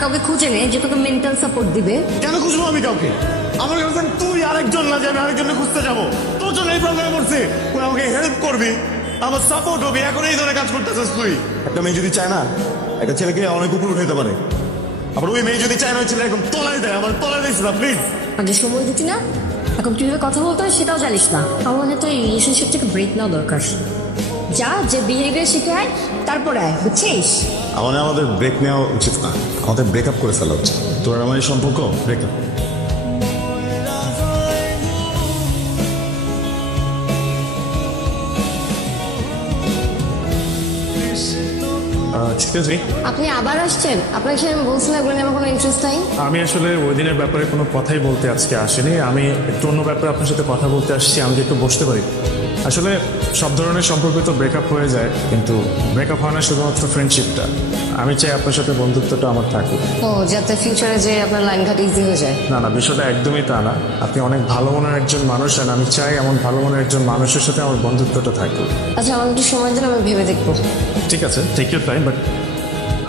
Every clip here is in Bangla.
কাউকে খুঁজে নে যে তোকে মেন্টাল সাপোর্ট দিবে। কেন খুঁজবো আমি কাউকে? আমার গার্লফ্রেন্ড তুই, আরেকজন না যে আমি আরেকজনকে খুঁজতে যাবো? তোর জন্য এই প্রবলেমে পড়ছে, তুই আমাকে হেল্প করবি, আমার সাপোর্ট হবে, এখন এই ধরনের কাজ করতেছিস তুই। একটা মেয়ে যদি চায় না একটা ছেলেকে অনেক উপর উঠাইতে পারে, আবার ওই মেয়ে যদি চায় না ওই ছেলে একদম তলায় দেয়, আমার তলায় দিস না প্লিজ। আগে সময় দিচ্ছি না, এখন কিভাবে কথা বলতে হয় সেটাও জানিস না। আমার মনে হয় তো এই রিলেশনশিপ থেকে ব্রেক নেওয়া দরকার। যা যে বিহেভিয়ার শিখে আয়, তারপরে আয়, বুঝছিস? আমাদের ব্রেক নেওয়া উচিত না, আমাদের ব্রেকআপ করে ফেলা উচিত। তোর আমার এই সম্পর্ক ব্রেকআপ। আপনি আবার আসছেন? আপনাকে আমি বলছিলাম এগুলো নিয়ে আমার কোনো ইন্টারেস্ট নাই। আমি আসলে ওই দিনের ব্যাপারে কোনো কথাই বলতে আজকে আসিনি। আমি একটু অন্য ব্যাপারে আপনার সাথে কথা বলতে আসছি। আমি একটু বসতে পারি? আসলে সব ধরনের সম্পর্ক তো ব্রেকআপ হয়ে যায়, কিন্তু ব্রেকআপ হয় না শুধুমাত্র ফ্রেন্ডশিপটা। আমি চাই আপনার সাথে বন্ধুত্বটা আমার থাকুক। ও, যাতে ফিউচারে যে আপনার লাইন ঘাট ইজি হয়ে যায়। না না, বিষয়টা একদমই তা না। আপনি অনেক ভালো মনের একজন মানুষ, আর আমি চাই এমন ভালো মনের একজন মানুষের সাথে আমার বন্ধুত্বটা থাকুক। আচ্ছা, আমার একটু সময় দিন, আমি ভেবে দেখবো। ঠিক আছে, টেক ইউর টাইম। বাট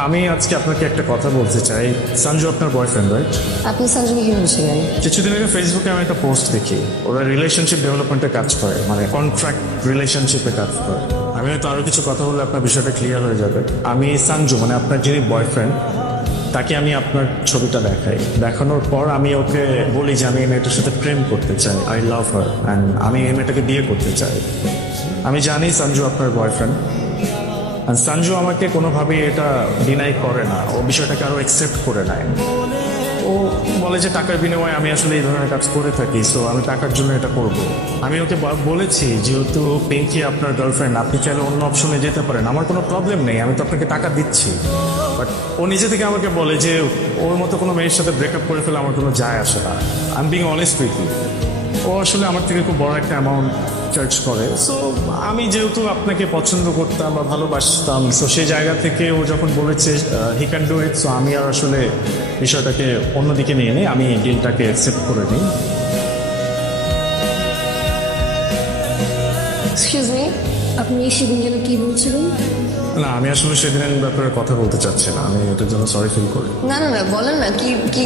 আমি আজকে আপনাকে একটা কথা বলতে চাই। সঞ্জু আপনার বয়ফ্রেন্ড, রাইট? আপনি সঞ্জুকে কিভাবে ছিলেন? কিছুদিন আগে ফেসবুকে আমি একটা পোস্ট দেখি, ওরা রিলেশনশিপ ডেভেলপমেন্টে কাজ করে, মানে কন্ট্রাক্ট রিলেশনশিপে কাজ করে। আমি হয়তো আরো কিছু কথা বললে আপনার বিষয়টা ক্লিয়ার হয়ে যাবে। আমি সঞ্জু, মানে আপনার যিনি বয়ফ্রেন্ড, তাকে আমি আপনার ছবিটা দেখাই। দেখানোর পর আমি ওকে বলি যে আমি এই মেয়েটার সাথে প্রেম করতে চাই, আই লাভ হার, অ্যান্ড আমি এই মেয়েটাকে বিয়ে করতে চাই। আমি জানি সঞ্জু আপনার বয়ফ্রেন্ড, সঞ্জু আমাকে কোনোভাবেই এটা ডিনাই করে না, ও বিষয়টাকে আরো অ্যাকসেপ্ট করে নেয়। ও বলে যে টাকার বিনিময়ে আমি আসলে এই ধরনের কাজ করে থাকি, সো আমি টাকার জন্য এটা করব। আমি ওকে বলেছি যেহেতু পিঙ্কি আপনার গার্লফ্রেন্ড, আপনি চাইলে অন্য অপশনে যেতে পারেন, আমার কোনো প্রবলেম নেই, আমি তো আপনাকে টাকা দিচ্ছি। বাট ও নিজে থেকে আমাকে বলে যে ওর মতো কোনো মেয়ের সাথে ব্রেকআপ করে ফেলে আমার কোনো যায় আসে না। I am being honest with you. ও আসলে আমার থেকে খুব বড় একটা অ্যামাউন্ট চার্জ করে। সো আমি যেহেতু আপনাকে পছন্দ করতাম বা ভালোবাসতাম, সো সেই জায়গা থেকে ও যখন বলেছে he can do it, so আমি আর আসলে বিষয়টাকে অন্যদিকে নিয়ে নিই, আমি ডিলটাকে অ্যাকসেপ্ট করে নিই। এক্সকিউজ মি, আপনি সেদিন যেন কি বলছিলেন? না, আমি আসলে সেদিনের ব্যাপারে কথা বলতে চাচ্ছি না, আমি এটার জন্য সরি ফিল করি। না না না, বলেন না, কি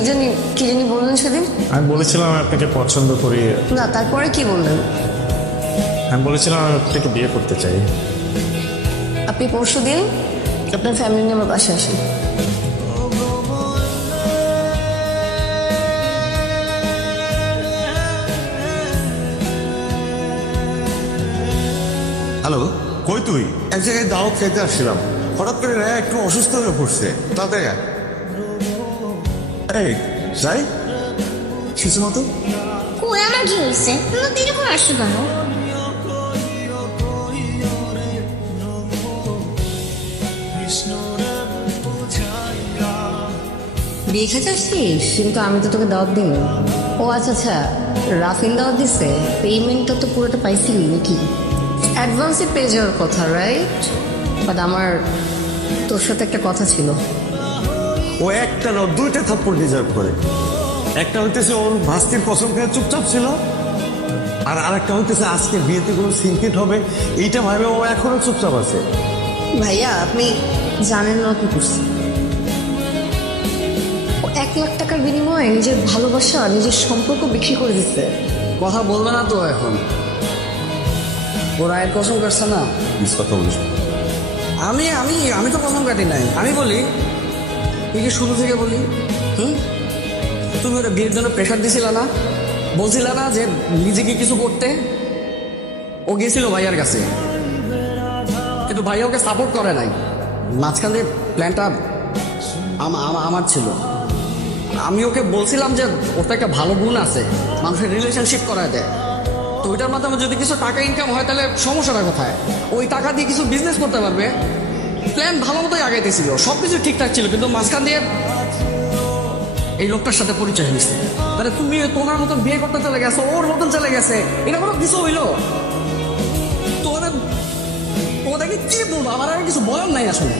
জানি বললেন সেদিন? আমি বলেছিলাম আমি আপনাকে পছন্দ করি। না, তারপরে কি বললেন? আমি বলেছিলাম আমি আপনাকে বিয়ে করতে চাই। আপনি পরশুদিন আপনার ফ্যামিলি নিয়ে আমার বাসায় আসেন। হ্যালো, কই তুই? এক জায়গায় দাওয়াত খাইতে আসছিলাম, হঠাৎ করে রায়া একটু অসুস্থ হয়ে পড়ছে, তাড়াতাড়ি আয়। এই যাই কিছু মতো। কই আমার কি হয়েছে? তোমরা দেরি করে আসছো কেন? বিয়ে খেতে আসছিস? কিন্তু আমি তো তোকে দাওয়াত দিই। ও আচ্ছা আচ্ছা, রাফিন দাওয়াত দিছে, পেমেন্টটা তো পুরোটা পাইছিলি নাকি? অ্যাডভান্সে পেয়ে যাওয়ার কথা, রাইট? বাট আমার তোর সাথে একটা কথা ছিল। ও একটা না দুইটা থাপ্পড় ডিজার্ভ করে। একটা হইতেছে ওর ভাস্তির কসম খেয়ে চুপচাপ ছিল, আর আরেকটা হইতেছে আজকে বিয়েতে কোনো সিনকেট হবে এইটা ভাবে ও এখনো চুপচাপ আছে। ভাইয়া, আপনি জানেন না কি করছে? ও 1,00,000 টাকার বিনিময়ে নিজের ভালোবাসা, নিজের সম্পর্ক বিক্রি করে দিচ্ছে। কথা বলবে না তো এখন? ও রায়ের কসম কাটছে না? কথা বলিস? আমি আমি আমি তো কসম কাটি নাই। আমি বলি তুই কি শুরু থেকে বলি, তুমি ওরা বিয়ের জন্য প্রেশার দিছিল না? বলছিল না যে নিজেকে কিছু করতে? ও গিয়েছিল ভাইয়ার কাছে, কিন্তু ভাইয়া ওকে সাপোর্ট করে নাই। মাঝখানে প্ল্যানটা আমার ছিল। আমি ওকে বলছিলাম যে ওর তো একটা ভালো গুণ আছে, মানুষের রিলেশনশিপ করায় দেয়। তো ওইটার মাধ্যমে যদি কিছু টাকা ইনকাম হয় তাহলে সমস্যাটা কোথায়? ওই টাকা দিয়ে কিছু বিজনেস করতে পারবে। প্ল্যান ভালো মতোই আগাইতেছিল, সবকিছু ঠিকঠাক ছিল, কিন্তু মাঝখান দিয়ে এই লোকটার সাথে পরিচয় হয়েছে। তাহলে তুমি তোমার মতন বিয়ে করতে চলে গেছো, ওর মতন চলে গেছে, এটা কোনো কিছু হইলো? তোমাদেরকে কি বলবো, আমার আর কিছু বলার নাই আসলে।